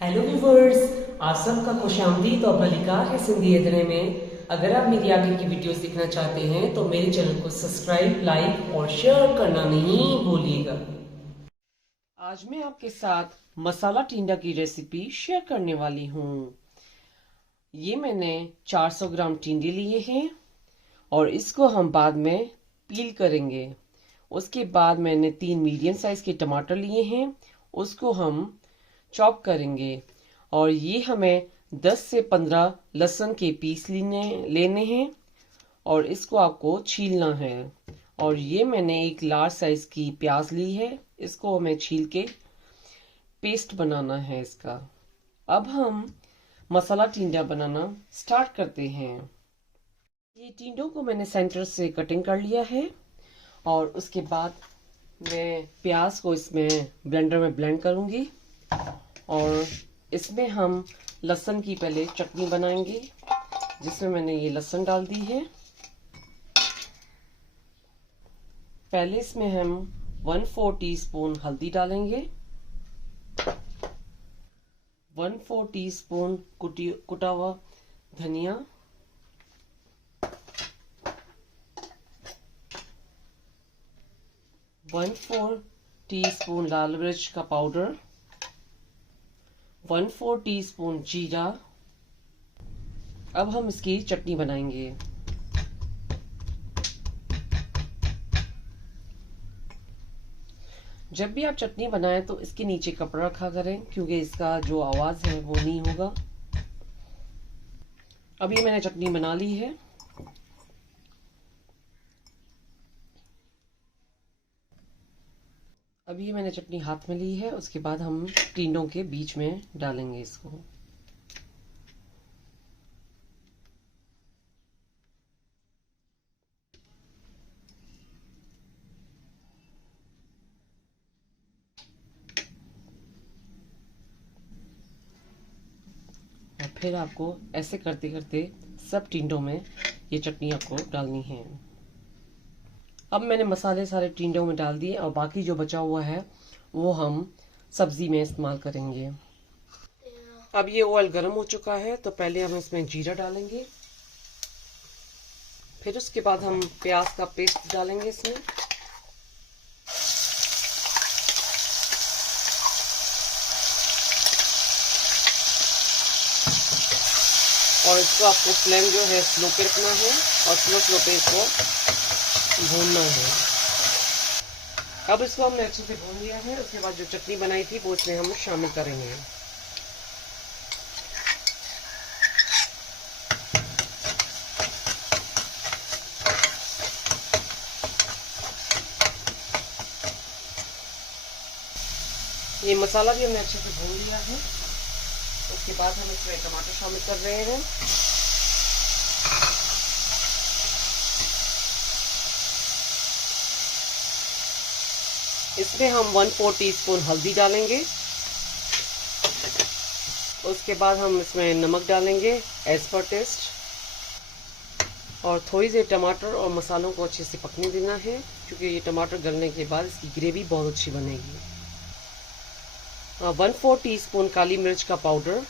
Hello viewers, आप सबका खुशामदीद और मलिका है सिंधी अदरे में। अगर आप मेरी आगे की वीडियोस देखना चाहते हैं तो मेरे चैनल को सब्सक्राइब, लाइक और शेयर करना नहीं भूलिएगा। आज मैं आपके साथ मसाला टिंडा की रेसिपी शेयर करने वाली हूँ। ये मैंने 400 ग्राम टिंडे लिए हैं और इसको हम बाद में पील करेंगे। उसके बाद मैंने 3 मीडियम साइज के टमाटर लिए हैं, उसको हम चॉप करेंगे। और ये हमें 10 से 15 लहसुन के पीस लेने हैं और इसको आपको छीलना है। और ये मैंने एक लार्ज साइज की प्याज ली है, इसको हमें छील के पेस्ट बनाना है इसका। अब हम मसाला टिंडा बनाना स्टार्ट करते हैं। ये टिंडों को मैंने सेंटर से कटिंग कर लिया है और उसके बाद मैं प्याज को इसमें ब्लेंडर में ब्लेंड करूंगी और इसमें हम लहसुन की पहले चटनी बनाएंगे, जिसमें मैंने ये लहसुन डाल दी है। पहले इसमें हम 1/4 टीस्पून हल्दी डालेंगे, 1/4 टीस्पून कुटा हुआ धनिया, 1/4 टीस्पून लाल मिर्च का पाउडर, 1/4 टीस्पून जीरा। अब हम इसकी चटनी बनाएंगे। जब भी आप चटनी बनाएं तो इसके नीचे कपड़ा रखा करें, क्योंकि इसका जो आवाज है वो नहीं होगा। अभी मैंने चटनी बना ली है। अभी मैंने चटनी हाथ में ली है, उसके बाद हम टिंडों के बीच में डालेंगे इसको। और फिर आपको ऐसे करते करते सब टिंडों में ये चटनी आपको डालनी है। अब मैंने मसाले सारे टिंडों में डाल दिए और बाकी जो बचा हुआ है वो हम सब्जी में इस्तेमाल करेंगे। अब ये ऑयल गर्म हो चुका है तो पहले हम इसमें जीरा डालेंगे, फिर उसके बाद हम प्याज का पेस्ट डालेंगे इसमें। और इसको आपको फ्लेम जो है स्लो पे रखना है और स्लो पे इसको भूनना है। अब इसको हमने अच्छे से भून लिया है। उसके बाद जो चटनी बनाई थी वो इसमें हम शामिल करेंगे। ये मसाला भी हमने अच्छे से भून लिया है। उसके बाद हम इसमें टमाटर शामिल कर रहे हैं। इसमें हम 1/4 टीस्पून हल्दी डालेंगे। उसके बाद हम इसमें नमक डालेंगे एज पर टेस्ट। और थोड़ी देर टमाटर और मसालों को अच्छे से पकने देना है, क्योंकि ये टमाटर गलने के बाद इसकी ग्रेवी बहुत अच्छी बनेगी। 1/4 टीस्पून काली मिर्च का पाउडर,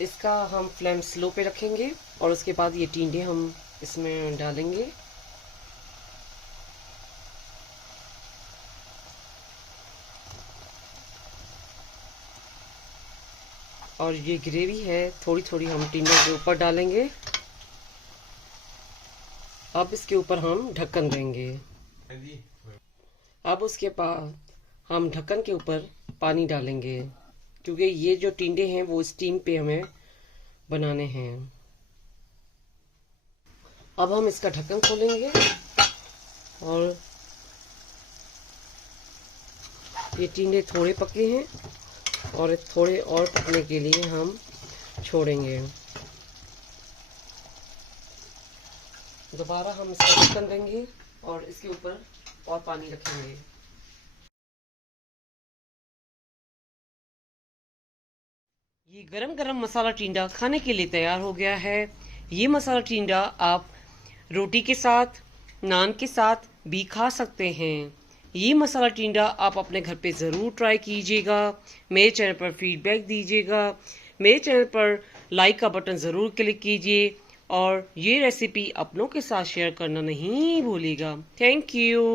इसका हम फ्लेम स्लो पे रखेंगे और उसके बाद ये टिंडे हम इसमें डालेंगे। और ये ग्रेवी है थोड़ी थोड़ी हम टिंडों के ऊपर डालेंगे। अब इसके ऊपर हम ढक्कन देंगे। अब उसके बाद हम ढक्कन के ऊपर पानी डालेंगे, क्योंकि ये जो टिंडे हैं वो स्टीम पे हमें बनाने हैं। अब हम इसका ढक्कन खोलेंगे और ये टिंडे थोड़े पके हैं और थोड़े और पकने के लिए हम छोड़ेंगे। दोबारा हम इसका ढक्कन देंगे और इसके ऊपर और पानी रखेंगे। ये गरम गरम मसाला टिंडा खाने के लिए तैयार हो गया है। ये मसाला टिंडा आप रोटी के साथ, नान के साथ भी खा सकते हैं। ये मसाला टिंडा आप अपने घर पे ज़रूर ट्राई कीजिएगा। मेरे चैनल पर फीडबैक दीजिएगा। मेरे चैनल पर लाइक का बटन ज़रूर क्लिक कीजिए और ये रेसिपी अपनों के साथ शेयर करना नहीं भूलिएगा। Thank you.